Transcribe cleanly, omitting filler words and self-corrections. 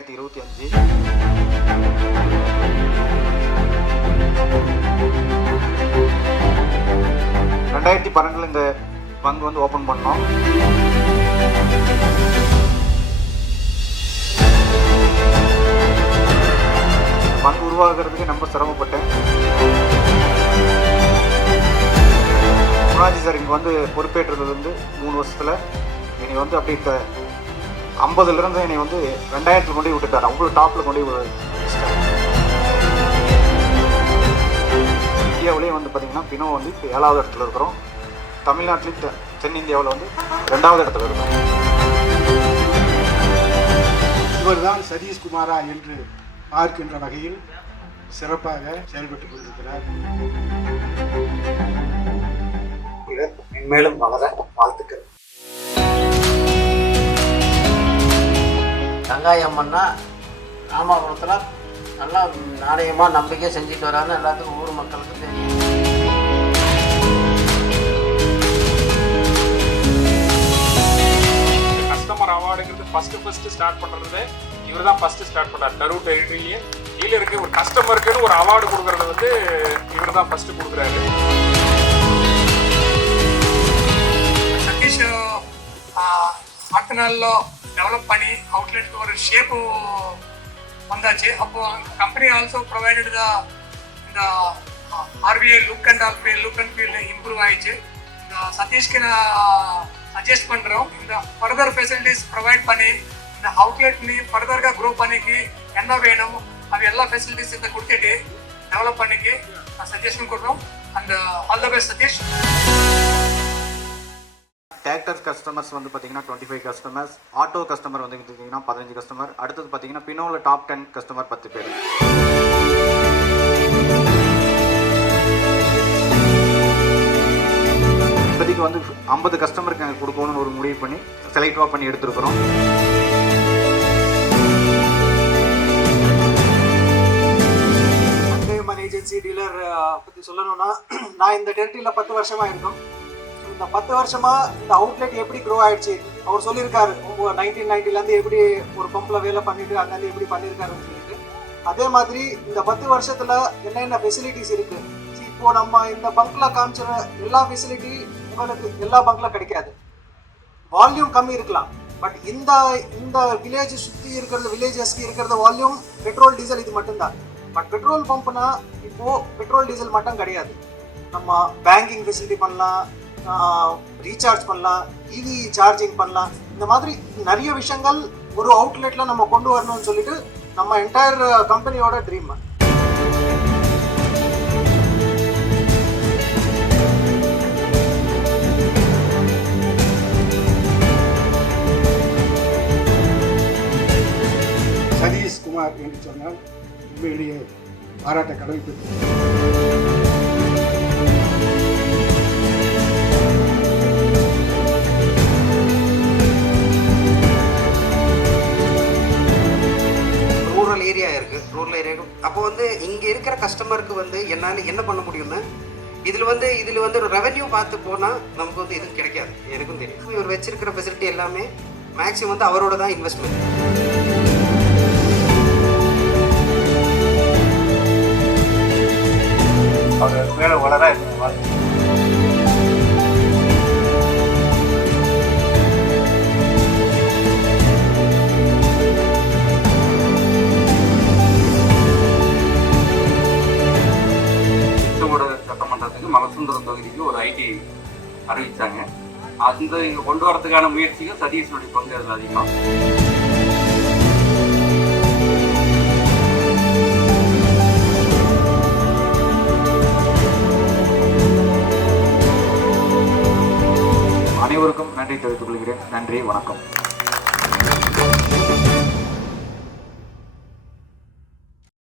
2025. ரெண்டாயிரத்தி 12 இந்த பங்கு வந்து ஓப்பன் பண்ணோம். பங்கு உருவாக்குறதுக்கு ரொம்ப சிரமப்பட்டேன். குணாஜி சார் இங்கே வந்து பொறுப்பேற்றது வந்து 3 வருஷத்தில் என்னை வந்து அப்படி 50லேருந்து என்னை வந்து 2000 கொண்டு விட்டுட்டார். அவ்வளோ டாப்பில் கொண்டு இந்தியாவிலேயே வந்து பார்த்திங்கன்னா பினோ வந்து இப்போ 7வது இடத்துல இருக்கிறோம். தமிழ்நாட்டிலையும் தென்னிந்தியாவில் வந்து 2வது இடத்துல இருக்கிறோம். இவர்தான் சதீஷ்குமாரா என்று பார்க்கின்ற வகையில் சிறப்பாக செயல்பட்டுக் கொண்டிருக்கிறார். மேலும் வளர வாழ்த்துக்கள். வெங்காயம்னா ராமாபுரத்தில் நல்லா நாணயமாக நம்பிக்கை செஞ்சுட்டு வரான்னு எல்லாத்துக்கும் ஊர் மக்களுக்கு தெரியும். கஸ்டமர் அவார்டுங்கிறது ஃபஸ்ட்டு ஸ்டார்ட் பண்ணுறது இவர் தான் ஸ்டார்ட் பண்ணார். டரூ டெரிட்டரியிலேயே டீலருக்கு ஒரு கஸ்டமருக்குன்னு ஒரு அவார்டு கொடுக்குறது வந்து இவர் தான் ஃபஸ்ட்டு கொடுக்குறாரு. సతీష్ ఆర్తనాల్లో డెవలప్ పని అవుట్లెట్కి ఒక షేపు పొందాச்சு. அப்போ கம்பெனி ஆல்சோ ப்ரொவைடட் இந்த RBI look and feel improve ஆயிடுச்சு. இந்த சதீஷ்க்கு நான் சஜஸ்ட் பண்ணுறோம், இந்த ஃபர்தர் ஃபெசிலிட்டிஸ் ப்ரொவைட் பண்ணி இந்த அவுட்லெட்னி ஃபர்தர்గా க்ரோ பண்ணிக்கு என்ன வேணும் அవి எல்லா ஃபெசிலிட்டிஸ் இதை கொடுத்துட்டு டெவலப் பண்ணிக்கு நான் சஜஷன் கொடுறோம். And all the best Sathish. Tractor customers வந்து பார்த்தீங்கன்னா 25 கஸ்டமர்ஸ், ஆட்டோ கஸ்டமர் வந்து பார்த்தீங்கன்னா 15 கஸ்டமர், அடுத்தது பார்த்தீங்கன்னா பினோவில் டாப் 10 கஸ்டமர் 10 பேர். இப்போதைக்கு வந்து 50 கஸ்டமருக்கு நாங்கள் கொடுக்கணும்னு ஒரு முடிவு பண்ணி செலக்டிவாக பண்ணி எடுத்துருக்குறோம். அங்கேயம்மன் ஏஜென்சி டீலர் பற்றி சொல்லணும்னா, நான் இந்த டெரிட்டரியில் 10 வருஷமாக இருக்கோம். இந்த 10 வருஷமா இந்த அவுட்லெட் எப்படி க்ரோ ஆயிடுச்சு அவர் சொல்லியிருக்காரு. 1990லேருந்து எப்படி ஒரு பம்பில் வேலை பண்ணிட்டு அங்கேருந்து எப்படி பண்ணியிருக்காருன்னு சொல்லிட்டு, அதே மாதிரி இந்த 10 வருஷத்தில் என்னென்ன ஃபெசிலிட்டிஸ் இருக்குது. இப்போ நம்ம இந்த பங்கில் காமிச்சிற எல்லா ஃபெசிலிட்டி உங்களுக்கு எல்லா பங்கில் கிடைக்காது. வால்யூம் கம்மி இருக்கலாம், பட் இந்த வில்லேஜ் சுற்றி இருக்கிறது வில்லேஜஸ்க்கு இருக்கிறது வால்யூம் பெட்ரோல் டீசல் இது மட்டும்தான். பட் பெட்ரோல் பம்ப்னா இப்போது பெட்ரோல் டீசல் மட்டும் கிடையாது. நம்ம பேங்கிங் ஃபெசிலிட்டி பண்ணலாம், ரீசார்ஜ் பண்ணலாம், இவி சார்ஜிங் பண்ணலாம். இந்த மாதிரி நிறைய விஷயங்கள் ஒரு அவுட்லெட்டில் நம்ம கொண்டு வரணும்னு சொல்லிட்டு நம்ம என்டையர் கம்பெனியோட ட்ரீம். சதீஷ்குமார் என்று சொன்னால் உண்மையிலேயே பாராட்ட கடமைப்பட்டு ரூரல் ஏரியாவுக்கு அப்போ வந்து இங்கே இருக்கிற கஸ்டமருக்கு வந்து என்னால் என்ன பண்ண முடியும்னா, இதில் வந்து ஒரு ரெவென்யூ பார்த்து போனால் நமக்கு வந்து எதுவும் கிடைக்காது. எனக்கும் தெரியும். இவர் வச்சிருக்கிற ஃபெசிலிட்டி எல்லாமே மேக்ஸிமம் வந்து அவரோட தான் இன்வெஸ்ட்மெண்ட். அவர் மேலே வளர மலசுந்தரம் தொகுதிக்கு ஒரு ஐடி அறிவித்தாங்க. அந்த இங்கே கொண்டு வரதுக்கான முயற்சிகள் சதீஷனுடைய பங்கு அதில் அதிகம். அனைவருக்கும் நன்றி தெரிவித்துக் கொள்கிறேன். நன்றி, வணக்கம்.